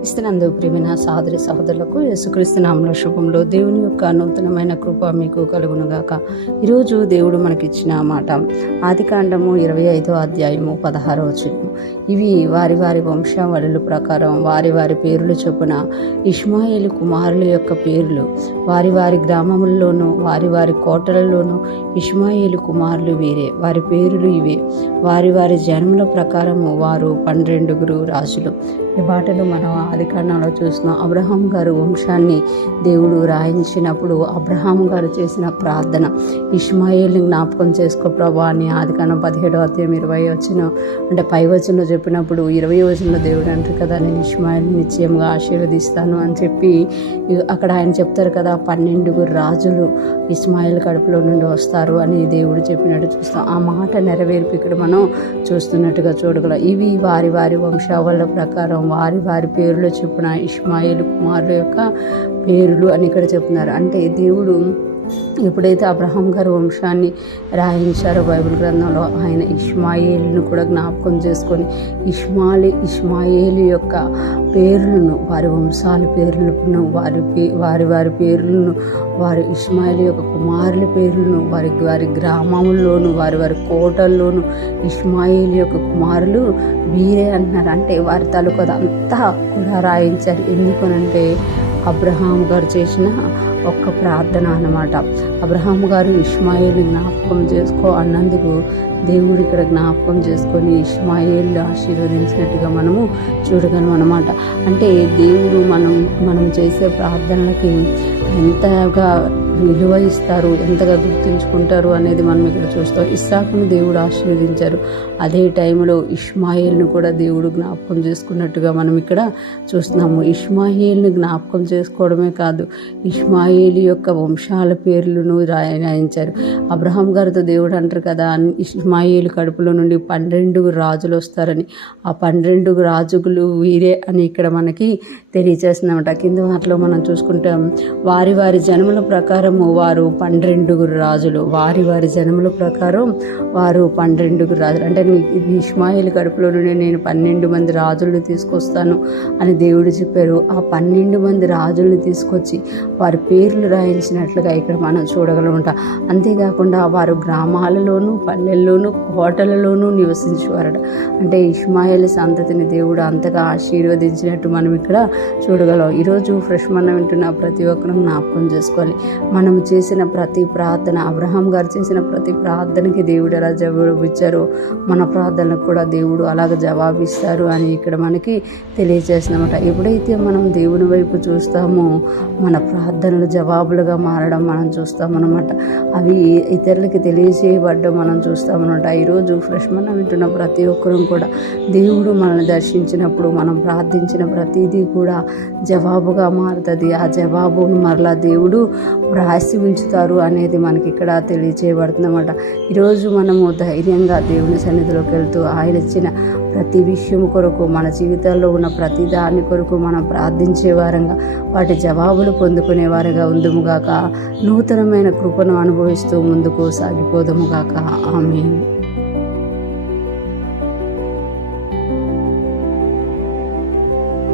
క్రీస్తునందు ప్రియమైన సహోదరి సహోదరులకు యేసుక్రీస్తు నామములో శుభములు. దేవుని యొక్క నూతనమైన కృప మీకు కలుగునుగాక. ఈరోజు దేవుడు మనకిచ్చిన మాట ఆదికాండము 25వ అధ్యాయము 16వ వచనం. ఇవి వారి వారి వంశావళుల ప్రకారం వారి వారి పేర్లు చొప్పున ఇష్మాయేలు కుమారుల యొక్క పేర్లు వారి వారి గ్రామముల్లోనూ వారి వారి కోటలలోనూ ఇష్మాయేలు కుమారులు వీరే, వారి పేర్లు ఇవే. వారి వారి జన్మల ప్రకారము వారు 12 రాజులు. ఈ మాటలు మనం ఆదికాండంలో చూస్తున్నాం. అబ్రహాం గారు వంశాన్ని దేవుడు రాయించినప్పుడు అబ్రహాం గారు చేసిన ప్రార్థన ఇష్మాయేల్ని జ్ఞాపకం చేసుకో ప్రభా అని ఆదికాండం 17వ అధ్యాయం 20 వచనం అంటే 5 వచనంలో చెప్పినప్పుడు 20వ వచనంలో దేవుడు అంటారు కదా, నేను ఇష్మాయేల్ని నిశ్చయంగా ఆశీర్వదిస్తాను అని చెప్పి అక్కడ ఆయన చెప్తారు కదా, 12 రాజులు ఇష్మాయేల్ కడుపులో నుండి వస్తారు అని దేవుడు చెప్పినట్టు చూస్తాం. ఆ మాట నెరవేర్పు ఇక్కడ మనం చూస్తున్నట్టుగా చూడగలం. ఇవి వారి వారి వంశావళుల ప్రకారం వారి వారి పేర్లు చొప్పున ఇష్మాయేలు కుమారుల యొక్క పేర్లు అని ఇక్కడ చెప్తున్నారు. అంటే దేవుడు ఎప్పుడైతే అబ్రహాం గారు వంశాన్ని రాయించారో బైబిల్ గ్రంథంలో, ఆయన ఇష్మాయేలును కూడా జ్ఞాపకం చేసుకొని ఇష్మాయేలు యొక్క పేర్లను వారి వంశాల పేర్లను వారి వారి పేర్లను వారి ఇష్మాయేలు యొక్క కుమారుల పేర్లను వారి వారి గ్రామంలోను వారి వారి కోటల్లోను ఇష్మాయేలు యొక్క కుమారులు వీరే అంటున్నారు. అంటే వారి తాలూకు అదంతా కూడా రాయించారు. ఎందుకనంటే అబ్రహాం గారు చేసిన ఒక్క ప్రార్థన అన్నమాట. అబ్రహాం గారు ఇష్మాయేలు జ్ఞాపకం చేసుకో అన్నందుకు దేవుడు ఇక్కడ జ్ఞాపకం చేసుకొని ఇష్మాయేలు ఆశీర్వదించినట్టుగా మనము చూడగలం అన్నమాట. అంటే దేవుడు మనం చేసే ప్రార్థనలకి ఎంతగా విలువ ఇస్తారు, ఎంతగా గుర్తుంచుకుంటారు అనేది మనం ఇక్కడ చూస్తాం. ఇస్సాకును దేవుడు ఆశీర్వదించారు, అదే టైంలో ఇష్మాయేల్ను కూడా దేవుడు జ్ఞాపకం చేసుకున్నట్టుగా మనం ఇక్కడ చూస్తున్నాము. ఇష్మాయేల్ని జ్ఞాపకం చేసుకోవడమే కాదు, ఇష్మాయేలు యొక్క వంశాల పేర్లను రాయించారు. అబ్రహాం గారితో దేవుడు అంటారు కదా, ఇష్మాయేలు కడుపులో నుండి 12 రాజులు వస్తారని. ఆ 12 రాజులు వీరే అని ఇక్కడ మనకి తెలియజేస్తుందన్నమాట. కింద వాటిలో మనం చూసుకుంటాం, వారి వారి జన్మల ప్రకారము వారు 12 రాజులు, వారి వారి జన్మల ప్రకారం వారు 12 రాజులు. అంటే ఇష్మాయేలు కడుపులో నుండి నేను 12 మంది రాజులను తీసుకొస్తాను అని దేవుడు చెప్పారు. ఆ 12 మంది రాజులను తీసుకొచ్చి వారి పేర్లు రాయించినట్లుగా ఇక్కడ మనం చూడగలమంట. అంతేకాకుండా వారు గ్రామాలలోనూ పల్లెల్లోనూ కోటలలోనూ నివసించేవారట. అంటే ఇష్మాయేలు సంతతిని దేవుడు అంతగా ఆశీర్వదించినట్టు మనం ఇక్కడ చూడగలం. ఈరోజు ఫ్రెష్ మనం వింటున్న ప్రతి ఒక్కరూ జ్ఞాపకం చేసుకోవాలి. మనం చేసిన ప్రతి ప్రార్థన, అబ్రహాం గారు చేసిన ప్రతి ప్రార్థనకి దేవుడు ఎలా జవాబు ఇచ్చారో మన ప్రార్థనలకు కూడా దేవుడు అలాగ జవాబిస్తారు అని ఇక్కడ మనకి తెలియజేస్తున్నమాట. ఎప్పుడైతే మనం దేవుని వైపు చూస్తామో మన ప్రార్థనలు జవాబులుగా మారడం మనం చూస్తామన్నమాట. అవి ఇతరులకి తెలియజేయబడ్డం మనం చూస్తామన్నమాట. ఈరోజు ఫ్రెష్ మనం వింటున్న ప్రతి ఒక్కరూ కూడా దేవుడు మనల్ని దర్శించినప్పుడు మనం ప్రార్థించిన ప్రతిదీ కూడా జవాబుగా మారుతుంది. ఆ జవాబును మరలా దేవుడు రాసి ఉంచుతారు అనేది మనకి ఇక్కడ తెలియజేయబడుతుందన్నమాట. ఈరోజు మనము ధైర్యంగా దేవుని సన్నిధిలోకి వెళ్తూ ఆయన ఇచ్చిన ప్రతి విషయం కొరకు, మన జీవితాల్లో ఉన్న ప్రతి దాని కొరకు మనం ప్రార్థించే వారంగా, వాటి జవాబులు పొందుకునే వారిగా ఉందుముగాక. నూతనమైన కృపను అనుభవిస్తూ ముందుకు సాగిపోదుముగాక. ఆమేన్.